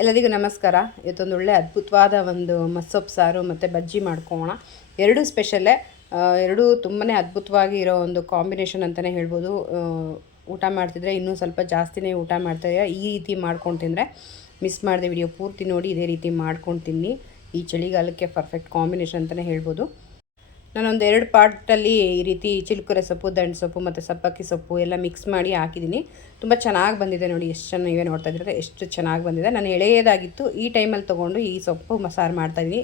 ಎಲ್ಲರಿಗೂ ನಮಸ್ಕಾರ. ಇವತ್ತೊಂದು ಒಳ್ಳೆ ಅದ್ಭುತವಾದ ಒಂದು ಮಸ್ಸೊಪ್ಪು ಸಾರು ಮತ್ತು ಬಜ್ಜಿ ಮಾಡ್ಕೊಳ್ಳೋಣ. ಎರಡೂ ಸ್ಪೆಷಲ್ಲೇ, ಎರಡೂ ತುಂಬಾ ಅದ್ಭುತವಾಗಿ ಇರೋ ಒಂದು ಕಾಂಬಿನೇಷನ್ ಅಂತಲೇ ಹೇಳ್ಬೋದು. ಊಟ ಮಾಡ್ತಿದ್ರೆ ಇನ್ನೂ ಸ್ವಲ್ಪ ಜಾಸ್ತಿನೇ ಊಟ ಮಾಡ್ತಾಯಿದ್ದೀರಾ. ಈ ರೀತಿ ಮಾಡ್ಕೊಂಡು ತಿಂದರೆ ಮಿಸ್ ಮಾಡಿದೆ ವಿಡಿಯೋ ಪೂರ್ತಿ ನೋಡಿ. ಇದೇ ರೀತಿ ಮಾಡ್ಕೊಂಡು ತಿನ್ನಿ. ಈ ಚಳಿಗಾಲಕ್ಕೆ ಪರ್ಫೆಕ್ಟ್ ಕಾಂಬಿನೇಷನ್ ಅಂತಲೇ ಹೇಳ್ಬೋದು. ನಾನೊಂದು 2 ಪಾರ್ಟಲ್ಲಿ ಈ ರೀತಿ ಚಿಲ್ಕುರೆ ಸೊಪ್ಪು, ದಂಟು ಸೊಪ್ಪು ಮತ್ತು ಸಬ್ಬಕ್ಕಿ ಸೊಪ್ಪು ಎಲ್ಲ ಮಿಕ್ಸ್ ಮಾಡಿ ಹಾಕಿದ್ದೀನಿ. ತುಂಬ ಚೆನ್ನಾಗಿ ಬಂದಿದೆ ನೋಡಿ. ಎಷ್ಟು ಚೆನ್ನಾಗಿ ನೀವೇ ನೋಡ್ತಾ ಇದ್ದೀರಾ, ಎಷ್ಟು ಚೆನ್ನಾಗಿ ಬಂದಿದೆ. ನಾನು ಎಳೆಯದಾಗಿತ್ತು, ಈ ಟೈಮಲ್ಲಿ ತೊಗೊಂಡು ಈ ಸೊಪ್ಪು ಮಸಾರು ಮಾಡ್ತಾಯಿದ್ದೀನಿ.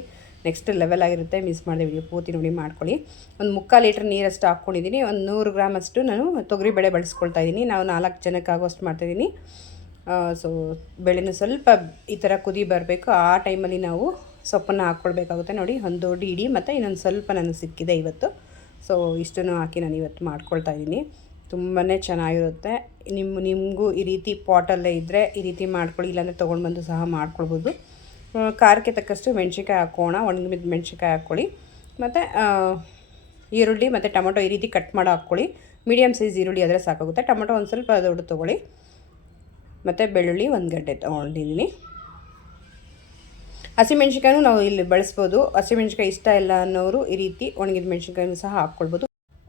ನೆಕ್ಸ್ಟ್ ಲೆವೆಲ್ ಆಗಿರುತ್ತೆ. ಮಿಸ್ ಮಾಡಿದೆ ವಿಡಿಯೋ ಪೂರ್ತಿ ನೋಡಿ ಮಾಡ್ಕೊಳ್ಳಿ. ಒಂದು 3/4 ಲೀಟ್ರ್ ನೀರಷ್ಟು ಹಾಕ್ಕೊಂಡಿದ್ದೀನಿ. ಒಂದು 100 ಗ್ರಾಮಷ್ಟು ನಾನು ತೊಗರಿಬೇಳೆ ಬಳಸ್ಕೊಳ್ತಾ ಇದ್ದೀನಿ. ನಾವು 4 ಜನಕ್ಕೆ ಆಗೋಷ್ಟು ಮಾಡ್ತಾಯಿದ್ದೀನಿ. ಸೊ ಬೇಳೆನೂ ಸ್ವಲ್ಪ ಈ ಥರ ಕುದಿ ಬರಬೇಕು. ಆ ಟೈಮಲ್ಲಿ ನಾವು ಸೊಪ್ಪನ್ನು ಹಾಕ್ಕೊಳ್ಬೇಕಾಗುತ್ತೆ ನೋಡಿ. ಒಂದು ದೊಡ್ಡ ಇಡಿ ಮತ್ತು ಇನ್ನೊಂದು ಸ್ವಲ್ಪ ನನಗೆ ಸಿಕ್ಕಿದೆ ಇವತ್ತು. ಸೊ ಇಷ್ಟನ್ನು ಹಾಕಿ ನಾನು ಇವತ್ತು ಮಾಡ್ಕೊಳ್ತಾ ಇದ್ದೀನಿ. ತುಂಬಾ ಚೆನ್ನಾಗಿರುತ್ತೆ. ನಿಮಗೂ ಈ ರೀತಿ ಪಾಟಲ್ಲೇ ಇದ್ದರೆ ಈ ರೀತಿ ಮಾಡ್ಕೊಳ್ಳಿ, ಇಲ್ಲಾಂದರೆ ತೊಗೊಂಡು ಬಂದು ಸಹ ಮಾಡ್ಕೊಳ್ಬೋದು. ಖಾರಕ್ಕೆ ತಕ್ಕಷ್ಟು ಮೆಣಸಿನ್ಕಾಯಿ ಹಾಕೋಣ. ಒಣಗಿದ ಮೆಣಸಿನ್ಕಾಯಿ ಹಾಕ್ಕೊಳ್ಳಿ. ಮತ್ತು ಈರುಳ್ಳಿ ಮತ್ತು ಟೊಮೊಟೊ ಈ ರೀತಿ ಕಟ್ ಮಾಡಿ ಹಾಕ್ಕೊಳ್ಳಿ. ಮೀಡಿಯಮ್ ಸೈಜ್ ಈರುಳ್ಳಿ ಆದರೆ ಸಾಕಾಗುತ್ತೆ. ಟೊಮೊಟೊ ಒಂದು ಸ್ವಲ್ಪ ದೊಡ್ಡ ತೊಗೊಳ್ಳಿ. ಮತ್ತು ಬೆಳ್ಳುಳ್ಳಿ 1 ಗಡ್ಡೆ ತೊಗೊಂಡಿದ್ದೀನಿ. ಹಸಿಮೆಣ್ಸಿಕಾಯನ್ನು ನಾವು ಇಲ್ಲಿ ಬಳಸ್ಬೋದು. ಹಸಿಮೆಣ್ಸಿಕಾಯಿ ಇಷ್ಟ ಇಲ್ಲ ಅನ್ನೋರು ಈ ರೀತಿ ಒಣಗಿದ ಮೆಣಸಿನ್ಕಾಯನ್ನು ಸಹ ಹಾಕ್ಕೊಳ್ಬೋದು.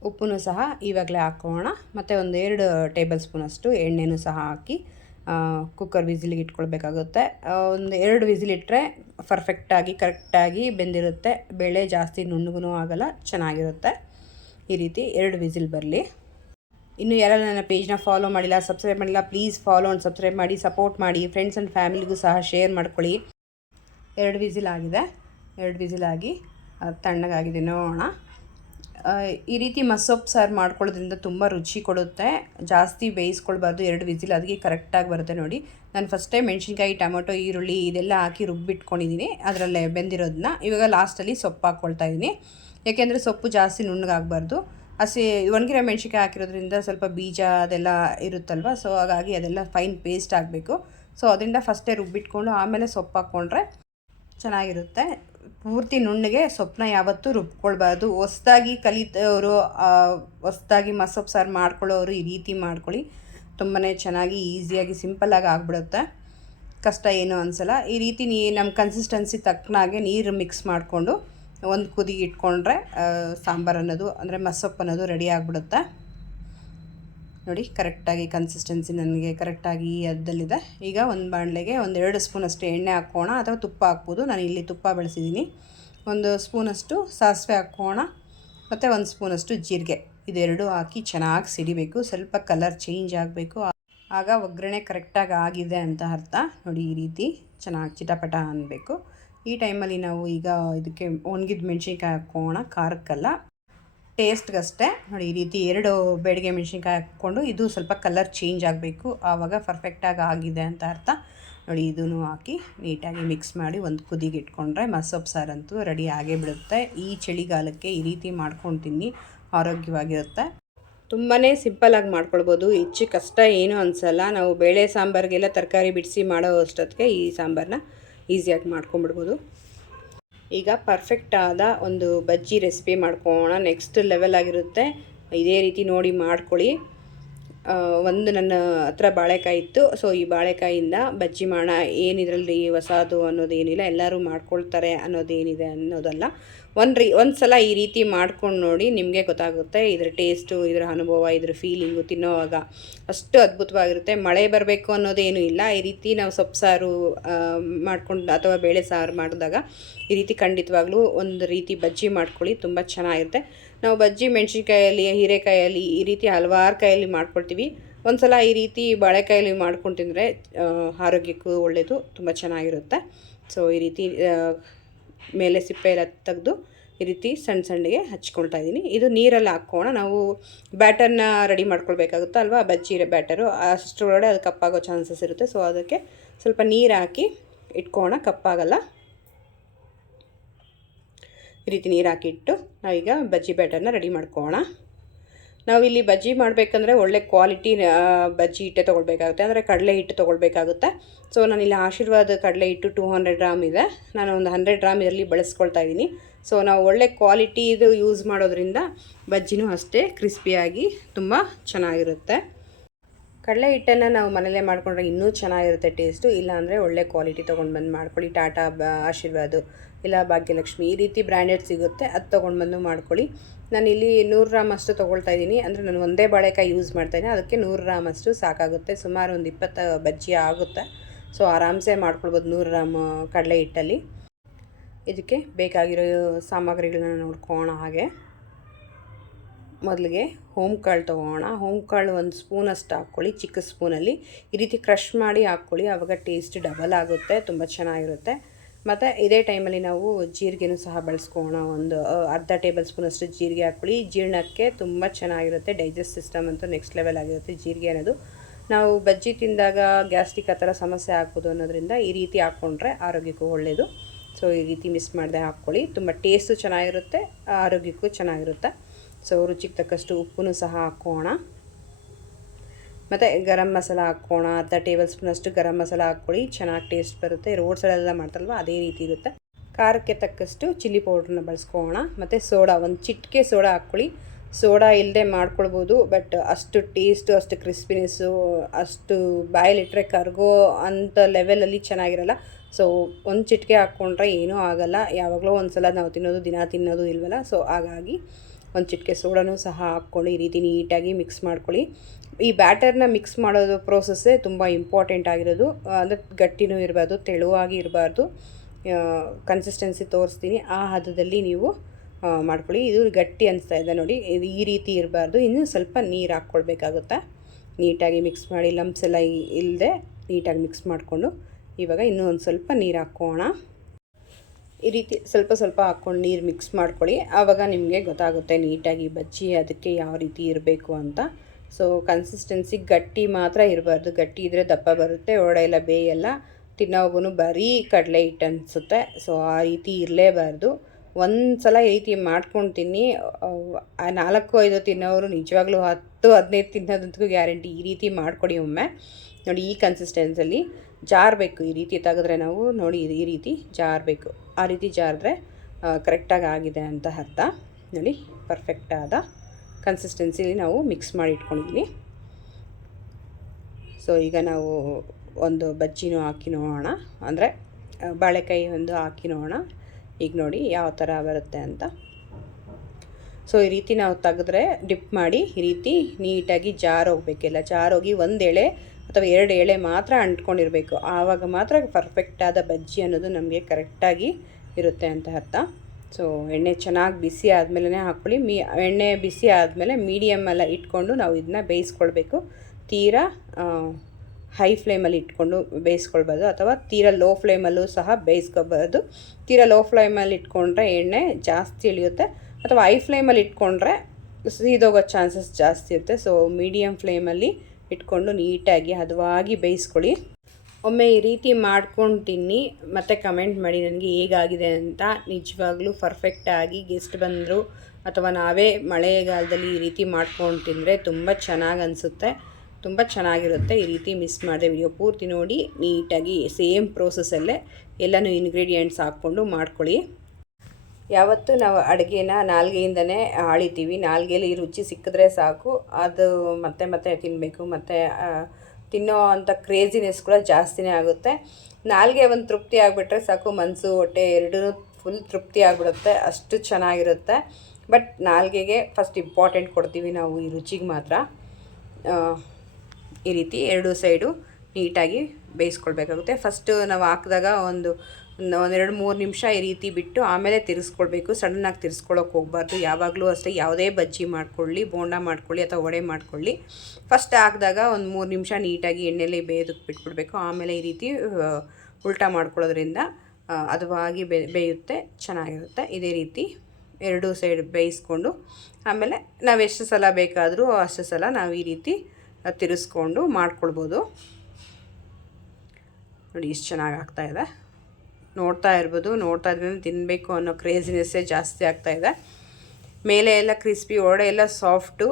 ಉಪ್ಪನ್ನು ಸಹ ಇವಾಗಲೇ ಹಾಕೋಣ. ಮತ್ತು ಒಂದು 2 ಟೇಬಲ್ ಸ್ಪೂನಷ್ಟು ಎಣ್ಣೆನೂ ಸಹ ಹಾಕಿ ಕುಕ್ಕರ್ ವಿಸಿಲಿಗೆ ಇಟ್ಕೊಳ್ಬೇಕಾಗುತ್ತೆ. ಒಂದು 2 ವಿಸಿಲ್ ಇಟ್ಟರೆ ಪರ್ಫೆಕ್ಟಾಗಿ ಕರೆಕ್ಟಾಗಿ ಬೆಂದಿರುತ್ತೆ. ಬೇಳೆ ಜಾಸ್ತಿ ನುಣ್ಣಗೂ ಆಗಲ್ಲ, ಚೆನ್ನಾಗಿರುತ್ತೆ. ಈ ರೀತಿ 2 ವಿಸಿಲ್ ಬರಲಿ. ಇನ್ನು ಯಾರೆಲ್ಲ ನನ್ನ ಪೇಜ್ನ ಫಾಲೋ ಮಾಡಿಲ್ಲ, ಸಬ್ಸ್ಕ್ರೈಬ್ ಮಾಡಿಲ್ಲ, ಪ್ಲೀಸ್ ಫಾಲೋ ಆ್ಯಂಡ್ ಸಬ್ಸ್ಕ್ರೈಬ್ ಮಾಡಿ, ಸಪೋರ್ಟ್ ಮಾಡಿ. ಫ್ರೆಂಡ್ಸ್ ಆ್ಯಂಡ್ ಫ್ಯಾಮಿಲಿಗೂ ಸಹ ಶೇರ್ ಮಾಡ್ಕೊಳ್ಳಿ. 2 ವಿಸಿಲ್ ಆಗಿದೆ. 2 ವಿಸಿಲ್ ಆಗಿ ತಣ್ಣಗಾಗಿದೆ. ನೋಡೋಣ. ಈ ರೀತಿ ಮಸ್ಸೊಪ್ಪು ಸಾರು ಮಾಡ್ಕೊಳ್ಳೋದ್ರಿಂದ ತುಂಬ ರುಚಿ ಕೊಡುತ್ತೆ. ಜಾಸ್ತಿ ಬೇಯಿಸ್ಕೊಳ್ಬಾರ್ದು. 2 ವಿಸಿಲ್ ಅದಕ್ಕೆ ಕರೆಕ್ಟಾಗಿ ಬರುತ್ತೆ ನೋಡಿ. ನಾನು ಫಸ್ಟ್ ಟೈಮ್ ಮೆಣಸಿನ್ಕಾಯಿ, ಟೊಮೊಟೊ, ಈರುಳ್ಳಿ ಇದೆಲ್ಲ ಹಾಕಿ ರುಬ್ಬಿಟ್ಕೊಂಡಿದ್ದೀನಿ. ಅದರಲ್ಲೇ ಬೆಂದಿರೋದನ್ನ ಇವಾಗ ಲಾಸ್ಟಲ್ಲಿ ಸೊಪ್ಪು ಹಾಕ್ಕೊಳ್ತಾ ಇದ್ದೀನಿ. ಯಾಕೆಂದರೆ ಸೊಪ್ಪು ಜಾಸ್ತಿ ನುಣ್ಣಗಾಗಬಾರ್ದು. ಒಣಗಿರೋ ಮೆಣಸಿನ್ಕಾಯಿ ಹಾಕಿರೋದ್ರಿಂದ ಸ್ವಲ್ಪ ಬೀಜ ಅದೆಲ್ಲ ಇರುತ್ತಲ್ವ. ಸೊ ಹಾಗಾಗಿ ಅದೆಲ್ಲ ಫೈನ್ ಪೇಸ್ಟ್ ಆಗಬೇಕು. ಸೊ ಅದರಿಂದ ಫಸ್ಟೇ ರುಬ್ಬಿಟ್ಕೊಂಡು ಆಮೇಲೆ ಸೊಪ್ಪು ಹಾಕ್ಕೊಂಡ್ರೆ ಚೆನ್ನಾಗಿರುತ್ತೆ. ಪೂರ್ತಿ ನುಣ್ಣಗೆ ಸೊಪ್ಪನ್ನ ಯಾವತ್ತೂ ರುಬ್ಕೊಳ್ಬಾರ್ದು. ಹೊಸ್ದಾಗಿ ಕಲಿತವರು, ಹೊಸ್ದಾಗಿ ಮಸ್ಸೊಪ್ಪು ಸಾರು ಮಾಡ್ಕೊಳ್ಳೋರು ಈ ರೀತಿ ಮಾಡ್ಕೊಳ್ಳಿ. ತುಂಬಾ ಚೆನ್ನಾಗಿ ಈಸಿಯಾಗಿ ಸಿಂಪಲ್ಲಾಗಿ ಆಗಿಬಿಡುತ್ತೆ. ಕಷ್ಟ ಏನೂ ಅನಿಸಲ್ಲ. ಈ ರೀತಿ ನಮ್ಮ ಕನ್ಸಿಸ್ಟೆನ್ಸಿ ತಕ್ಕನಾಗೆ ನೀರು ಮಿಕ್ಸ್ ಮಾಡಿಕೊಂಡು ಒಂದು ಕುದಿಗೆ ಇಟ್ಕೊಂಡ್ರೆ ಸಾಂಬಾರು ಅನ್ನೋದು ಅಂದರೆ ಮಸ್ಸೊಪ್ಪು ಅನ್ನೋದು ರೆಡಿ ಆಗಿಬಿಡುತ್ತೆ ನೋಡಿ. ಕರೆಕ್ಟಾಗಿ ಕನ್ಸಿಸ್ಟೆನ್ಸಿ ನನಗೆ ಕರೆಕ್ಟಾಗಿ ಅದಲ್ಲಿದೆ. ಈಗ ಒಂದು ಬಾಣಲೆಗೆ ಒಂದು 2 ಸ್ಪೂನಷ್ಟು ಎಣ್ಣೆ ಹಾಕ್ಕೋಣ, ಅಥವಾ ತುಪ್ಪ ಹಾಕ್ಬೋದು. ನಾನು ಇಲ್ಲಿ ತುಪ್ಪ ಬಳಸಿದ್ದೀನಿ. 1 ಸ್ಪೂನಷ್ಟು ಸಾಸಿವೆ ಹಾಕ್ಕೋಣ, ಮತ್ತು 1 ಸ್ಪೂನಷ್ಟು ಜೀರಿಗೆ. ಇದೆರಡು ಹಾಕಿ ಚೆನ್ನಾಗಿ ಸಿಡಿಬೇಕು. ಸ್ವಲ್ಪ ಕಲರ್ ಚೇಂಜ್ ಆಗಬೇಕು. ಆಗ ಒಗ್ಗರಣೆ ಕರೆಕ್ಟಾಗಿ ಆಗಿದೆ ಅಂತ ಅರ್ಥ ನೋಡಿ. ಈ ರೀತಿ ಚೆನ್ನಾಗಿ ಚಿಟಪಟ ಅನ್ನಬೇಕು. ಈ ಟೈಮಲ್ಲಿ ನಾವು ಈಗ ಇದಕ್ಕೆ ಒಣಗಿದ ಮೆಣಸಿನ್ಕಾಯಿ ಹಾಕ್ಕೋಣ. ಖಾರಕ್ಕಲ್ಲ, ಟೇಸ್ಟ್ಗಷ್ಟೇ ನೋಡಿ. ಈ ರೀತಿ 2 ಬೇಡಿಗೆ ಮೆಣಸಿನ್ಕಾಯಿ ಹಾಕ್ಕೊಂಡು ಇದು ಸ್ವಲ್ಪ ಕಲರ್ ಚೇಂಜ್ ಆಗಬೇಕು. ಆವಾಗ ಪರ್ಫೆಕ್ಟಾಗಿ ಆಗಿದೆ ಅಂತ ಅರ್ಥ ನೋಡಿ. ಇದನ್ನು ಹಾಕಿ ನೀಟಾಗಿ ಮಿಕ್ಸ್ ಮಾಡಿ ಒಂದು ಕುದಿಗೆ ಇಟ್ಕೊಂಡ್ರೆ ಮಸ್ಸೊಪ್ಪು ಸಾರಂತೂ ರೆಡಿ ಆಗೇ ಬಿಡುತ್ತೆ. ಈ ಚಳಿಗಾಲಕ್ಕೆ ಈ ರೀತಿ ಮಾಡ್ಕೊಂಡು ತಿನ್ನಿ, ಆರೋಗ್ಯವಾಗಿರುತ್ತೆ. ತುಂಬಾ ಸಿಂಪಲ್ಲಾಗಿ ಮಾಡ್ಕೊಳ್ಬೋದು. ಹೆಚ್ಚು ಕಷ್ಟ ಏನೂ ಅನಿಸಲ್ಲ. ನಾವು ಬೇಳೆ ಸಾಂಬಾರಿಗೆಲ್ಲ ತರಕಾರಿ ಬಿಡಿಸಿ ಮಾಡೋ ಅಷ್ಟೊತ್ತಿಗೆ ಈ ಸಾಂಬಾರನ್ನ ಈಸಿಯಾಗಿ ಮಾಡ್ಕೊಂಬಿಡ್ಬೋದು. ಈಗ ಪರ್ಫೆಕ್ಟಾದ ಒಂದು ಬಜ್ಜಿ ರೆಸಿಪಿ ಮಾಡ್ಕೊಳ್ಳೋಣ. ನೆಕ್ಸ್ಟ್ ಲೆವೆಲ್ ಆಗಿರುತ್ತೆ. ಇದೇ ರೀತಿ ನೋಡಿ ಮಾಡ್ಕೊಳ್ಳಿ. ಒಂದು ನನ್ನ ಹತ್ರ ಬಾಳೆಕಾಯಿ ಇತ್ತು. ಸೊ ಈ ಬಾಳೆಕಾಯಿಂದ ಬಜ್ಜಿ ಮಾಡೋಣ. ಏನಿದ್ರಲ್ಲಿ ಹೊಸದು ಅನ್ನೋದೇನಿಲ್ಲ, ಎಲ್ಲರೂ ಮಾಡ್ಕೊಳ್ತಾರೆ ಅನ್ನೋದೇನಿದೆ ಅನ್ನೋದಲ್ಲ. ಒಂದು ಸಲ ಈ ರೀತಿ ಮಾಡ್ಕೊಂಡು ನೋಡಿ, ನಿಮಗೆ ಗೊತ್ತಾಗುತ್ತೆ ಇದರ ಟೇಸ್ಟು, ಇದರ ಅನುಭವ, ಇದರ ಫೀಲಿಂಗು ತಿನ್ನೋವಾಗ ಅಷ್ಟು ಅದ್ಭುತವಾಗಿರುತ್ತೆ. ಮಳೆ ಬರಬೇಕು ಅನ್ನೋದೇನೂ ಇಲ್ಲ. ಈ ರೀತಿ ನಾವು ಸೊಪ್ಪು ಸಾರು ಮಾಡ್ಕೊಂಡು ಅಥವಾ ಬೇಳೆ ಸಾರು ಮಾಡಿದಾಗ ಈ ರೀತಿ ಖಂಡಿತವಾಗ್ಲೂ ಒಂದು ರೀತಿ ಬಜ್ಜಿ ಮಾಡ್ಕೊಳ್ಳಿ. ತುಂಬ ಚೆನ್ನಾಗಿರುತ್ತೆ. ನಾವು ಬಜ್ಜಿ ಮೆಣಸಿನ್ಕಾಯಲ್ಲಿ, ಹೀರೆಕಾಯಲ್ಲಿ ಈ ರೀತಿ ಹಲವಾರು ಕಾಯಲ್ಲಿ ಮಾಡ್ಕೊಳ್ತೀವಿ. ಒಂದು ಸಲ ಈ ರೀತಿ ಬಾಳೆಕಾಯಲ್ಲಿ ಮಾಡ್ಕೊಂಡು ತಿಂದರೆ ಆರೋಗ್ಯಕ್ಕೂ ಒಳ್ಳೆಯದು, ತುಂಬ ಚೆನ್ನಾಗಿರುತ್ತೆ. ಸೊ ಈ ರೀತಿ ಮೇಲೆ ಸಿಪ್ಪೆ ಎಲ್ಲ ತೆಗೆದು ಈ ರೀತಿ ಸಣ್ಣ ಸಣ್ಣಗೆ ಹಚ್ಕೊಳ್ತಾ ಇದ್ದೀನಿ. ಇದು ನೀರಲ್ಲಿ ಹಾಕ್ಕೋಣ. ನಾವು ಬ್ಯಾಟರ್ನ ರೆಡಿ ಮಾಡ್ಕೊಳ್ಬೇಕಾಗುತ್ತೋ ಅಲ್ವಾ, ಬಜ್ಜಿ ಬ್ಯಾಟರು ಅಷ್ಟರೊಳಗಡೆ ಅದು ಕಪ್ಪಾಗೋ ಚಾನ್ಸಸ್ ಇರುತ್ತೆ. ಸೊ ಅದಕ್ಕೆ ಸ್ವಲ್ಪ ನೀರು ಹಾಕಿ ಇಟ್ಕೋಣ, ಕಪ್ಪಾಗಲ್ಲ. ಈ ರೀತಿ ನೀರು ಹಾಕಿಟ್ಟು ನಾವೀಗ ಬಜ್ಜಿ ಬ್ಯಾಟರ್ನ ರೆಡಿ ಮಾಡ್ಕೋಣ. ನಾವಿಲ್ಲಿ ಬಜ್ಜಿ ಮಾಡಬೇಕಂದ್ರೆ ಒಳ್ಳೆ ಕ್ವಾಲಿಟಿ ಬಜ್ಜಿ ಹಿಟ್ಟೆ ತೊಗೊಳ್ಬೇಕಾಗುತ್ತೆ, ಅಂದರೆ ಕಡಲೆ ಹಿಟ್ಟು ತೊಗೊಳ್ಬೇಕಾಗುತ್ತೆ. ಸೊ ನಾನಿಲ್ಲಿ ಆಶೀರ್ವಾದ ಕಡಲೆ ಹಿಟ್ಟು 200 ಗ್ರಾಮ್ ಇದೆ. ನಾನು ಒಂದು 100 ಗ್ರಾಮ್ ಇದರಲ್ಲಿ ಬಳಸ್ಕೊಳ್ತಾ ಇದ್ದೀನಿ. ಸೊ ನಾವು ಒಳ್ಳೆ ಕ್ವಾಲಿಟಿದು ಯೂಸ್ ಮಾಡೋದ್ರಿಂದ ಬಜ್ಜಿನೂ ಅಷ್ಟೇ ಕ್ರಿಸ್ಪಿಯಾಗಿ ತುಂಬ ಚೆನ್ನಾಗಿರುತ್ತೆ. ಕಡಲೆ ಹಿಟ್ಟನ್ನು ನಾವು ಮನೇಲೇ ಮಾಡಿಕೊಂಡ್ರೆ ಇನ್ನೂ ಚೆನ್ನಾಗಿರುತ್ತೆ ಟೇಸ್ಟು. ಇಲ್ಲಾಂದರೆ ಒಳ್ಳೆ ಕ್ವಾಲಿಟಿ ತೊಗೊಂಡು ಬಂದು ಮಾಡ್ಕೊಳ್ಳಿ. ಟಾಟಾ ಆಶೀರ್ವಾದ ಇಲ್ಲ ಭಾಗ್ಯಲಕ್ಷ್ಮಿ ಈ ರೀತಿ ಬ್ರ್ಯಾಂಡೆಡ್ ಸಿಗುತ್ತೆ, ಅದು ತೊಗೊಂಡು ಬಂದು ಮಾಡ್ಕೊಳ್ಳಿ. ನಾನಿಲ್ಲಿ 100 ಗ್ರಾಮ್ ಅಷ್ಟು ತೊಗೊಳ್ತಾ ಇದ್ದೀನಿ. ಅಂದರೆ ನಾನು ಒಂದೇ ಬಾಳೆಕಾಯಿ ಯೂಸ್ ಮಾಡ್ತಾಯಿದ್ದೀನಿ, ಅದಕ್ಕೆ 100 ಗ್ರಾಮ್ ಅಷ್ಟು ಸಾಕಾಗುತ್ತೆ. ಸುಮಾರು ಒಂದು 20 ಬಜ್ಜಿ ಆಗುತ್ತೆ. ಸೊ ಆರಾಮ್ಸೆ ಮಾಡ್ಕೊಳ್ಬೋದು 100 ಗ್ರಾಮ್ ಕಡಲೆ ಹಿಟ್ಟಲ್ಲಿ. ಇದಕ್ಕೆ ಬೇಕಾಗಿರೋ ಸಾಮಗ್ರಿಗಳನ್ನ ನೋಡ್ಕೊಳ್ಳೋಣ. ಹಾಗೆ ಮೊದಲಿಗೆ ಕಾಳು ತೊಗೋಣ. ಕಾಳು 1 ಸ್ಪೂನಷ್ಟು ಹಾಕ್ಕೊಳ್ಳಿ, ಚಿಕ್ಕ ಸ್ಪೂನಲ್ಲಿ. ಈ ರೀತಿ ಕ್ರಷ್ ಮಾಡಿ ಹಾಕ್ಕೊಳ್ಳಿ, ಆವಾಗ ಟೇಸ್ಟ್ ಡಬಲ್ ಆಗುತ್ತೆ, ತುಂಬ ಚೆನ್ನಾಗಿರುತ್ತೆ. ಮತ್ತು ಇದೇ ಟೈಮಲ್ಲಿ ನಾವು ಜೀರಿಗೆನೂ ಸಹ ಬಳಸ್ಕೊಳ್ಳೋಣ. ಒಂದು ಅರ್ಧ ಟೇಬಲ್ ಸ್ಪೂನಷ್ಟು ಜೀರಿಗೆ ಹಾಕ್ಕೊಳ್ಳಿ. ಜೀರ್ಣಕ್ಕೆ ತುಂಬ ಚೆನ್ನಾಗಿರುತ್ತೆ, ಡೈಜೆಸ್ಟ್ ಸಿಸ್ಟಮ್ ಅಂತೂ ನೆಕ್ಸ್ಟ್ ಲೆವೆಲ್ ಆಗಿರುತ್ತೆ ಜೀರಿಗೆ ಅನ್ನೋದು. ನಾವು ಬಜ್ಜಿ ತಿಂದಾಗ ಗ್ಯಾಸ್ಟ್ರಿಕ್ ಆ ಥರ ಸಮಸ್ಯೆ ಆಗ್ಬೋದು ಅನ್ನೋದ್ರಿಂದ ಈ ರೀತಿ ಹಾಕ್ಕೊಂಡ್ರೆ ಆರೋಗ್ಯಕ್ಕೂ ಒಳ್ಳೆಯದು. ಸೊ ಈ ರೀತಿ ಮಿಸ್ ಮಾಡದೆ ಹಾಕ್ಕೊಳ್ಳಿ, ತುಂಬ ಟೇಸ್ಟು ಚೆನ್ನಾಗಿರುತ್ತೆ, ಆರೋಗ್ಯಕ್ಕೂ ಚೆನ್ನಾಗಿರುತ್ತೆ. ಸೊ ರುಚಿಗೆ ತಕ್ಕಷ್ಟು ಉಪ್ಪು ಸಹ ಹಾಕೋಣ. ಮತ್ತು ಗರಂ ಮಸಾಲ ಹಾಕ್ಕೋಣ. ಅರ್ಧ ಟೇಬಲ್ ಸ್ಪೂನಷ್ಟು ಗರಂ ಮಸಾಲ ಹಾಕ್ಕೊಳ್ಳಿ, ಚೆನ್ನಾಗಿ ಟೇಸ್ಟ್ ಬರುತ್ತೆ. ರೋಡ್ ಸೈಡೆಲ್ಲ ಮಾಡ್ತಾರಲ್ವ ಅದೇ ರೀತಿ ಇರುತ್ತೆ. ಖಾರಕ್ಕೆ ತಕ್ಕಷ್ಟು ಚಿಲ್ಲಿ ಪೌಡ್ರನ್ನ ಬಳಸ್ಕೊಳ್ಳೋಣ. ಮತ್ತು ಸೋಡಾ, 1 ಚಿಟಿಕೆ ಸೋಡಾ ಹಾಕ್ಕೊಳ್ಳಿ. ಸೋಡಾ ಇಲ್ಲದೆ ಮಾಡ್ಕೊಳ್ಬೋದು, ಬಟ್ ಅಷ್ಟು ಟೇಸ್ಟು, ಅಷ್ಟು ಕ್ರಿಸ್ಪಿನೆಸ್ಸು, ಅಷ್ಟು ಬಾಯಲ್ಲಿಟ್ಟರೆ ಕರಗೋ ಅಂಥ ಲೆವೆಲಲ್ಲಿ ಚೆನ್ನಾಗಿರಲ್ಲ. ಸೊ 1 ಚಿಟಿಕೆ ಹಾಕ್ಕೊಂಡ್ರೆ ಏನೂ ಆಗೋಲ್ಲ. ಯಾವಾಗಲೂ ಒಂದು ಸಲ ನಾವು ತಿನ್ನೋದು, ದಿನ ತಿನ್ನೋದು ಇಲ್ವಲ್ಲ. ಸೊ ಹಾಗಾಗಿ 1 ಚಿಟಿಕೆ ಸೋಡಾನೂ ಸಹ ಹಾಕ್ಕೊಂಡು ಈ ರೀತಿ ನೀಟಾಗಿ ಮಿಕ್ಸ್ ಮಾಡ್ಕೊಳ್ಳಿ. ಈ ಬ್ಯಾಟರ್ನ ಮಿಕ್ಸ್ ಮಾಡೋದು ಪ್ರೋಸೆಸ್ಸೇ ತುಂಬ ಇಂಪಾರ್ಟೆಂಟ್ ಆಗಿರೋದು. ಅಂದರೆ ಗಟ್ಟಿನೂ ಇರಬಾರ್ದು, ತೆಳುವಾಗಿ ಇರಬಾರ್ದು. ಕನ್ಸಿಸ್ಟೆನ್ಸಿ ತೋರಿಸ್ತೀನಿ, ಆ ಹದದಲ್ಲಿ ನೀವು ಮಾಡ್ಕೊಳ್ಳಿ. ಇದು ಗಟ್ಟಿ ಅನಿಸ್ತಾ ಇದೆ ನೋಡಿ, ಇದು ಈ ರೀತಿ ಇರಬಾರ್ದು. ಇನ್ನೂ ಸ್ವಲ್ಪ ನೀರು ಹಾಕ್ಕೊಳ್ಬೇಕಾಗುತ್ತೆ. ನೀಟಾಗಿ ಮಿಕ್ಸ್ ಮಾಡಿ, ಲಂಪ್ಸ್ ಎಲ್ಲ ಇಲ್ಲದೆ ನೀಟಾಗಿ ಮಿಕ್ಸ್ ಮಾಡಿಕೊಂಡು ಇವಾಗ ಇನ್ನೂ ಒಂದು ಸ್ವಲ್ಪ ನೀರು ಹಾಕ್ಕೋಣ. ಈ ರೀತಿ ಸ್ವಲ್ಪ ಸ್ವಲ್ಪ ಹಾಕ್ಕೊಂಡು ನೀರು ಮಿಕ್ಸ್ ಮಾಡ್ಕೊಳ್ಳಿ. ಆವಾಗ ನಿಮಗೆ ಗೊತ್ತಾಗುತ್ತೆ ನೀಟಾಗಿ ಬಜ್ಜಿ ಅದಕ್ಕೆ ಯಾವ ರೀತಿ ಇರಬೇಕು ಅಂತ. ಸೊ ಕನ್ಸಿಸ್ಟೆನ್ಸಿ ಗಟ್ಟಿ ಮಾತ್ರ ಇರಬಾರ್ದು, ಗಟ್ಟಿ ಇದ್ದರೆ ದಪ್ಪ ಬರುತ್ತೆ, ಒಡೆ ಎಲ್ಲ ಬೇಯಲ್ಲ, ತಿನ್ನೋವಾಗೂ ಬರೀ ಕಡಲೆ ಹಿಟ್ಟು ಅನಿಸುತ್ತೆ. ಸೊ ಆ ರೀತಿ ಇರಲೇಬಾರ್ದು. ಒಂದು ಸಲ ಈ ರೀತಿ ಮಾಡ್ಕೊಂಡು ತಿನ್ನಿ, 4-5 ತಿನ್ನೋರು ನಿಜವಾಗ್ಲೂ 10-15 ತಿನ್ನೋದಂತೂ ಗ್ಯಾರಂಟಿ. ಈ ರೀತಿ ಮಾಡಿಕೊಡಿ ಒಮ್ಮೆ. ನೋಡಿ ಈ ಕನ್ಸಿಸ್ಟೆನ್ಸಲ್ಲಿ ಜಾರಬೇಕು. ಈ ರೀತಿ ತೆಗೆದ್ರೆ ನಾವು ನೋಡಿ ಈ ರೀತಿ ಜಾರಬೇಕು. ಆ ರೀತಿ ಜಾರಿದ್ರೆ ಕರೆಕ್ಟಾಗಿ ಆಗಿದೆ ಅಂತ ಅರ್ಥ. ನೋಡಿ ಪರ್ಫೆಕ್ಟಾದ ಕನ್ಸಿಸ್ಟೆನ್ಸಿಲಿ ನಾವು ಮಿಕ್ಸ್ ಮಾಡಿ ಇಟ್ಕೊಂಡಿದ್ವಿ. ಸೊ ಈಗ ನಾವು ಒಂದು ಬಜ್ಜಿನೂ ಹಾಕಿ ನೋಡೋಣ, ಅಂದರೆ ಬಾಳೆಕಾಯಿ ಒಂದು ಹಾಕಿ ನೋಡೋಣ. ಈಗ ನೋಡಿ ಯಾವ ಥರ ಬರುತ್ತೆ ಅಂತ. ಸೊ ಈ ರೀತಿ ನಾವು ತೆಗೆದ್ರೆ ಡಿಪ್ ಮಾಡಿ ಈ ರೀತಿ ನೀಟಾಗಿ ಜಾರೋಗಬೇಕೆಲ್ಲ. ಜಾರೋಗಿ 1 ಎಳೆ ಅಥವಾ 2 ಎಳೆ ಮಾತ್ರ ಅಂಟ್ಕೊಂಡಿರಬೇಕು. ಆವಾಗ ಮಾತ್ರ ಪರ್ಫೆಕ್ಟಾದ ಬಜ್ಜಿ ಅನ್ನೋದು ನಮಗೆ ಕರೆಕ್ಟಾಗಿ ಇರುತ್ತೆ ಅಂತ ಅರ್ಥ. ಸೊ ಎಣ್ಣೆ ಚೆನ್ನಾಗಿ ಬಿಸಿ ಆದಮೇಲೆ ಹಾಕ್ಕೊಳ್ಳಿ. ಎಣ್ಣೆ ಬಿಸಿ ಆದಮೇಲೆ ಮೀಡಿಯಮ್ಮೆಲ್ಲ ಇಟ್ಕೊಂಡು ನಾವು ಇದನ್ನ ಬೇಯಿಸ್ಕೊಳ್ಬೇಕು. ತೀರಾ ಹೈ ಫ್ಲೇಮಲ್ಲಿ ಇಟ್ಕೊಂಡು ಬೇಯಿಸ್ಕೊಳ್ಬಾರ್ದು, ಅಥವಾ ತೀರಾ ಲೋ ಫ್ಲೇಮಲ್ಲೂ ಸಹ ಬೇಯಿಸ್ಕೋಬಾರ್ದು. ತೀರಾ ಲೋ ಫ್ಲೇಮಲ್ಲಿ ಇಟ್ಕೊಂಡ್ರೆ ಎಣ್ಣೆ ಜಾಸ್ತಿ ಇಳಿಯುತ್ತೆ, ಅಥವಾ ಹೈ ಫ್ಲೇಮಲ್ಲಿ ಇಟ್ಕೊಂಡ್ರೆ ಸೀದೋಗೋ ಚಾನ್ಸಸ್ ಜಾಸ್ತಿ ಇರುತ್ತೆ. ಸೊ ಮೀಡಿಯಮ್ ಫ್ಲೇಮಲ್ಲಿ ಇಟ್ಕೊಂಡು ನೀಟಾಗಿ ಹದವಾಗಿ ಬೇಯಿಸ್ಕೊಳ್ಳಿ. ಒಮ್ಮೆ ಈ ರೀತಿ ಮಾಡ್ಕೊಂಡು ತಿನ್ನಿ, ಮತ್ತು ಕಮೆಂಟ್ ಮಾಡಿ ನನಗೆ ಹೇಗಾಗಿದೆ ಅಂತ. ನಿಜವಾಗ್ಲೂ ಪರ್ಫೆಕ್ಟಾಗಿ ಗೆಸ್ಟ್ ಬಂದರು ಅಥವಾ ನಾವೇ ಮಳೆಗಾಲದಲ್ಲಿ ಈ ರೀತಿ ಮಾಡ್ಕೊಂಡು ತಿಂದರೆ ತುಂಬ ಚೆನ್ನಾಗಿ ಅನಿಸುತ್ತೆ, ತುಂಬ ಚೆನ್ನಾಗಿರುತ್ತೆ. ಈ ರೀತಿ ಮಿಸ್ ಮಾಡಿದೆ ವಿಡಿಯೋ ಪೂರ್ತಿ ನೋಡಿ, ನೀಟಾಗಿ ಸೇಮ್ ಪ್ರೋಸೆಸ್ಸಲ್ಲೇ ಎಲ್ಲನೂ ಇಂಗ್ರೀಡಿಯೆಂಟ್ಸ್ ಹಾಕ್ಕೊಂಡು ಮಾಡ್ಕೊಳ್ಳಿ. ಯಾವತ್ತೂ ನಾವು ಅಡುಗೆನ ನಾಲ್ಗೆಯಿಂದನೇ ಆಳಿತೀವಿ. ನಾಲ್ಗೆಯಲ್ಲಿ ರುಚಿ ಸಿಕ್ಕಿದ್ರೆ ಸಾಕು, ಅದು ಮತ್ತೆ ಮತ್ತೆ ತಿನ್ನಬೇಕು, ಮತ್ತು ತಿನ್ನೋ ಅಂಥ ಕ್ರೇಜಿನೆಸ್ ಕೂಡ ಜಾಸ್ತಿನೇ ಆಗುತ್ತೆ. ನಾಲ್ಗೆ ಒಂದು ತೃಪ್ತಿ ಆಗಿಬಿಟ್ರೆ ಸಾಕು, ಮನಸ್ಸು ಹೊಟ್ಟೆ ಎರಡೂ ಫುಲ್ ತೃಪ್ತಿ ಆಗಿಬಿಡುತ್ತೆ, ಅಷ್ಟು ಚೆನ್ನಾಗಿರುತ್ತೆ. ಬಟ್ ನಾಲ್ಗೆಗೆ ಫಸ್ಟ್ ಇಂಪಾರ್ಟೆಂಟ್ ಕೊಡ್ತೀವಿ ನಾವು ಈ ರುಚಿಗೆ ಮಾತ್ರ. ಈ ರೀತಿ 2 ಸೈಡು ನೀಟಾಗಿ ಬೇಯಿಸ್ಕೊಳ್ಬೇಕಾಗುತ್ತೆ. ಫಸ್ಟು ನಾವು ಹಾಕಿದಾಗ ಒಂದು 2-3 ನಿಮಿಷ ಈ ರೀತಿ ಬಿಟ್ಟು ಆಮೇಲೆ ತಿರ್ಸ್ಕೊಳ್ಬೇಕು. ಸಡನ್ನಾಗಿ ತಿರ್ಸ್ಕೊಳ್ಳೋಕೆ ಹೋಗಬಾರ್ದು. ಯಾವಾಗಲೂ ಅಷ್ಟೇ, ಯಾವುದೇ ಬಜ್ಜಿ ಮಾಡ್ಕೊಳ್ಳಿ, ಬೋಂಡ ಮಾಡ್ಕೊಳ್ಳಿ ಅಥವಾ ವಡೆ ಮಾಡ್ಕೊಳ್ಳಿ, ಫಸ್ಟ್ ಹಾಕಿದಾಗ ಒಂದು 3 ನಿಮಿಷ ನೀಟಾಗಿ ಎಣ್ಣೆಯಲ್ಲಿ ಬೇಯೋದಕ್ಕೆ ಬಿಟ್ಬಿಡಬೇಕು. ಆಮೇಲೆ ಈ ರೀತಿ ಉಲ್ಟಾ ಮಾಡ್ಕೊಳ್ಳೋದ್ರಿಂದ ಹದವಾಗಿ ಬೇಯುತ್ತೆ, ಚೆನ್ನಾಗಿರುತ್ತೆ. ಇದೇ ರೀತಿ 2 ಸೈಡ್ ಬೇಯಿಸ್ಕೊಂಡು ಆಮೇಲೆ ನಾವು ಎಷ್ಟು ಸಲ ಬೇಕಾದರೂ ಅಷ್ಟು ಸಲ ನಾವು ಈ ರೀತಿ ತಿರ್ಸ್ಕೊಂಡು ಮಾಡ್ಕೊಳ್ಬೋದು. ನೋಡಿ ಎಷ್ಟು ಚೆನ್ನಾಗಿ ಆಗ್ತಾಯಿದೆ, ನೋಡ್ತಾ ಇರ್ಬೋದು. ನೋಡ್ತಾ ಇದ್ಮೇಲೆ ತಿನ್ನಬೇಕು ಅನ್ನೋ ಕ್ರೇಜಿನೆಸ್ಸೇ ಜಾಸ್ತಿ ಆಗ್ತಾಯಿದೆ. ಮೇಲೆ ಎಲ್ಲ ಕ್ರಿಸ್ಪಿ, ಒಡೆ ಎಲ್ಲ ಸಾಫ್ಟು,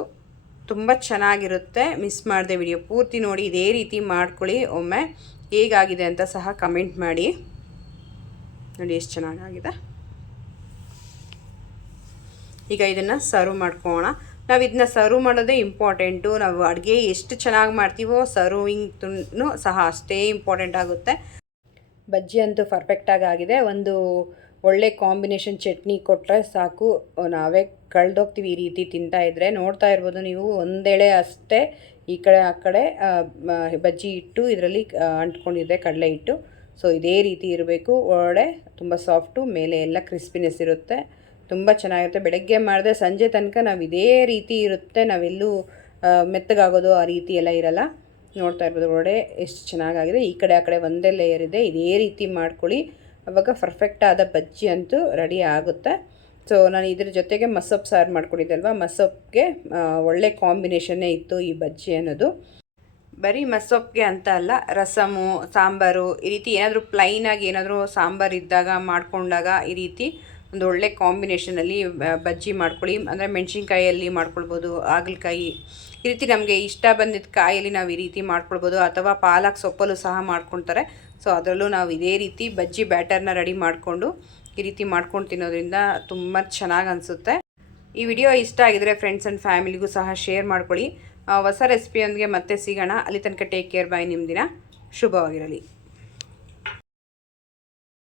ತುಂಬ ಚೆನ್ನಾಗಿರುತ್ತೆ. ಮಿಸ್ ಮಾಡಿದೆ ವಿಡಿಯೋ ಪೂರ್ತಿ ನೋಡಿ. ಇದೇ ರೀತಿ ಮಾಡ್ಕೊಳ್ಳಿ. ಒಮ್ಮೆ ಹೇಗಾಗಿದೆ ಅಂತ ಸಹ ಕಮೆಂಟ್ ಮಾಡಿ. ನೋಡಿ ಎಷ್ಟು ಚೆನ್ನಾಗಾಗಿದೆ. ಈಗ ಇದನ್ನು ಸರ್ವ್ ಮಾಡ್ಕೊಳ್ಳೋಣ. ನಾವು ಇದನ್ನ ಸರ್ವ್ ಮಾಡೋದೇ ಇಂಪಾರ್ಟೆಂಟು. ನಾವು ಅಡುಗೆ ಎಷ್ಟು ಚೆನ್ನಾಗಿ ಮಾಡ್ತೀವೋ ಸರ್ವಿಂಗ್ನು ಸಹ ಅಷ್ಟೇ ಇಂಪಾರ್ಟೆಂಟ್ ಆಗುತ್ತೆ. ಬಜ್ಜಿ ಅಂತೂ ಪರ್ಫೆಕ್ಟಾಗಿ ಆಗಿದೆ. ಒಂದು ಒಳ್ಳೆ ಕಾಂಬಿನೇಷನ್ ಚಟ್ನಿ ಕೊಟ್ಟರೆ ಸಾಕು, ನಾವೇ ಕಳೆದೋಗ್ತೀವಿ ಈ ರೀತಿ ತಿಂತಾಯಿದ್ರೆ. ನೋಡ್ತಾ ಇರ್ಬೋದು ನೀವು, ಒಂದೆಳೆ ಅಷ್ಟೇ ಈ ಕಡೆ ಆ ಕಡೆ ಬಜ್ಜಿ ಹಿಟ್ಟು ಇದರಲ್ಲಿ ಅಂಟ್ಕೊಂಡಿದೆ, ಕಡಲೆ ಹಿಟ್ಟು. ಸೊ ಇದೇ ರೀತಿ ಇರಬೇಕು. ಒಳಗಡೆ ತುಂಬ ಸಾಫ್ಟು, ಮೇಲೆ ಎಲ್ಲ ಕ್ರಿಸ್ಪಿನೆಸ್ ಇರುತ್ತೆ, ತುಂಬ ಚೆನ್ನಾಗಿರುತ್ತೆ. ಬೆಳಗ್ಗೆ ಮಾಡಿದ್ರೆ ಸಂಜೆ ತನಕ ನಾವು ಇದೇ ರೀತಿ ಇರುತ್ತೆ, ನಾವೆಲ್ಲೂ ಮೆತ್ತಗಾಗೋದು ಆ ರೀತಿ ಎಲ್ಲ ಇರಲ್ಲ. ನೋಡ್ತಾ ಇರ್ಬೋದು ಒಳಗಡೆ ಎಷ್ಟು ಚೆನ್ನಾಗಾಗಿದೆ. ಈ ಕಡೆ ಆ ಕಡೆ ಒಂದೇ ಲೇಯರ್ ಇದೆ. ಇದೇ ರೀತಿ ಮಾಡ್ಕೊಳ್ಳಿ, ಆವಾಗ ಪರ್ಫೆಕ್ಟ್ ಆದ ಬಜ್ಜಿ ಅಂತೂ ರೆಡಿ ಆಗುತ್ತೆ. ಸೊ ನಾನು ಇದ್ರ ಜೊತೆಗೆ ಮಸೊಪ್ಪು ಸಾರು ಮಾಡ್ಕೊಂಡಿದ್ದೆ ಅಲ್ವಾ, ಮಸೊಪ್ಪಿಗೆ ಒಳ್ಳೆ ಕಾಂಬಿನೇಷನ್ನೇ ಇತ್ತು ಈ ಬಜ್ಜಿ ಅನ್ನೋದು. ಬರೀ ಮಸೊಪ್ಪಿಗೆ ಅಂತ ಅಲ್ಲ, ರಸಮು, ಸಾಂಬಾರು ಈ ರೀತಿ ಏನಾದರೂ ಪ್ಲೈನಾಗಿ ಏನಾದರೂ ಸಾಂಬಾರು ಇದ್ದಾಗ ಮಾಡಿಕೊಂಡಾಗ ಈ ರೀತಿ ಒಂದು ಒಳ್ಳೆ ಕಾಂಬಿನೇಷನಲ್ಲಿ ಬಜ್ಜಿ ಮಾಡ್ಕೊಳ್ಳಿ. ಅಂದರೆ ಮೆಣಸಿನ್ಕಾಯಲ್ಲಿ ಮಾಡ್ಕೊಳ್ಬೋದು, ಹಾಗಲಕಾಯಿ ಈ ರೀತಿ ನಮಗೆ ಇಷ್ಟ ಬಂದಿದ್ದ ಕಾಯಲ್ಲಿ ನಾವು ಈ ರೀತಿ ಮಾಡ್ಕೊಳ್ಬೋದು. ಅಥವಾ ಪಾಲಕ್ ಸೊಪ್ಪಲ್ಲೂ ಸಹ ಮಾಡ್ಕೊಳ್ತಾರೆ. ಸೊ ಅದರಲ್ಲೂ ನಾವು ಇದೇ ರೀತಿ ಬಜ್ಜಿ ಬ್ಯಾಟರ್ನ ರೆಡಿ ಮಾಡಿಕೊಂಡು ಈ ರೀತಿ ಮಾಡ್ಕೊಂಡು ತಿನ್ನೋದ್ರಿಂದ ತುಂಬ ಚೆನ್ನಾಗಿ ಅನಿಸುತ್ತೆ. ಈ ವಿಡಿಯೋ ಇಷ್ಟ ಆಗಿದರೆ ಫ್ರೆಂಡ್ಸ್ ಆ್ಯಂಡ್ ಫ್ಯಾಮಿಲಿಗೂ ಸಹ ಶೇರ್ ಮಾಡ್ಕೊಳ್ಳಿ. ಹೊಸ ರೆಸಿಪಿಯೊಂದಿಗೆ ಮತ್ತೆ ಸಿಗೋಣ. ಅಲ್ಲಿ ತನಕ ಟೇಕ್ ಕೇರ್, ಬಾಯ್. ನಿಮ್ಮ ದಿನ ಶುಭವಾಗಿರಲಿ.